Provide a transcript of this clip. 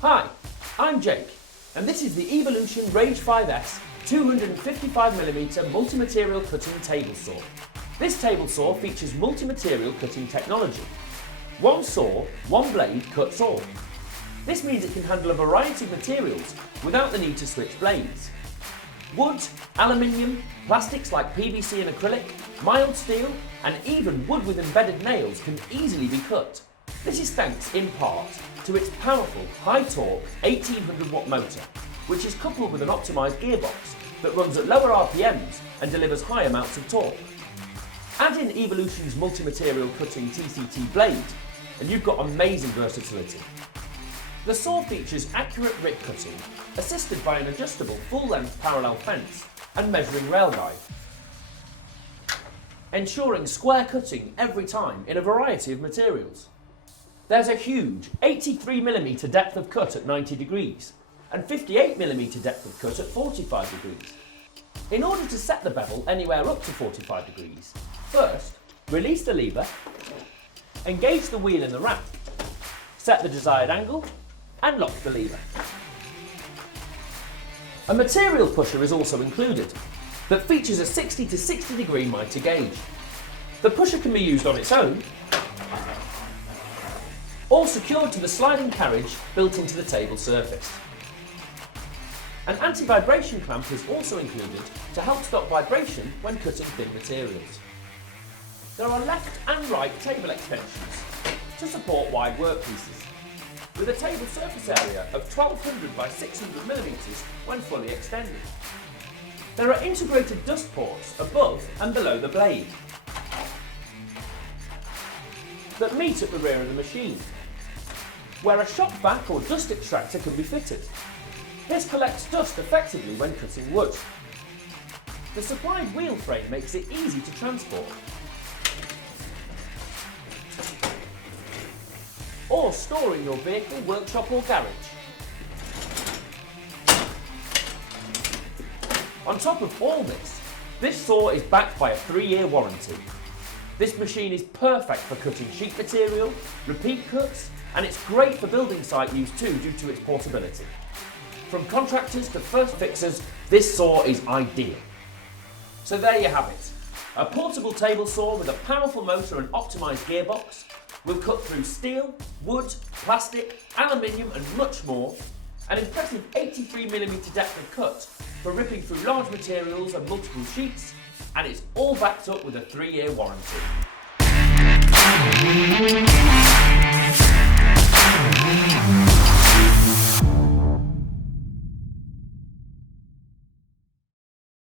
Hi, I'm Jake, and this is the Evolution RAGE5-S 255mm multi-material cutting table saw. This table saw features multi-material cutting technology. One saw, one blade cuts all. This means it can handle a variety of materials without the need to switch blades. Wood, aluminium, plastics like PVC and acrylic, mild steel, and even wood with embedded nails can easily be cut. This is thanks, in part, to its powerful, high-torque 1800-watt motor, which is coupled with an optimised gearbox that runs at lower RPMs and delivers high amounts of torque. Add in Evolution's multi-material cutting TCT blade, and you've got amazing versatility. The saw features accurate rip cutting, assisted by an adjustable full-length parallel fence and measuring rail guide, ensuring square cutting every time in a variety of materials. There's a huge 83mm depth of cut at 90 degrees and 58mm depth of cut at 45 degrees. In order to set the bevel anywhere up to 45 degrees, first, release the lever, engage the wheel in the rack, set the desired angle, and lock the lever. A material pusher is also included that features a 60 to 60 degree mitre gauge. The pusher can be used on its own or secured to the sliding carriage built into the table surface. An anti-vibration clamp is also included to help stop vibration when cutting thin materials. There are left and right table extensions to support wide workpieces, with a table surface area of 1200 by 600mm when fully extended. There are integrated dust ports above and below the blade that meet at the rear of the machine, where a shop vac or dust extractor can be fitted. This collects dust effectively when cutting wood. The supplied wheel frame makes it easy to transport or store in your vehicle, workshop or garage. On top of all this saw is backed by a 3-year warranty. This machine is perfect for cutting sheet material, repeat cuts, and it's great for building site use too due to its portability. From contractors to first fixers, this saw is ideal. So there you have it. A portable table saw with a powerful motor and optimised gearbox will cut through steel, wood, plastic, aluminium and much more. An impressive 83mm depth of cut for ripping through large materials and multiple sheets, and it's all backed up with a 3-year warranty.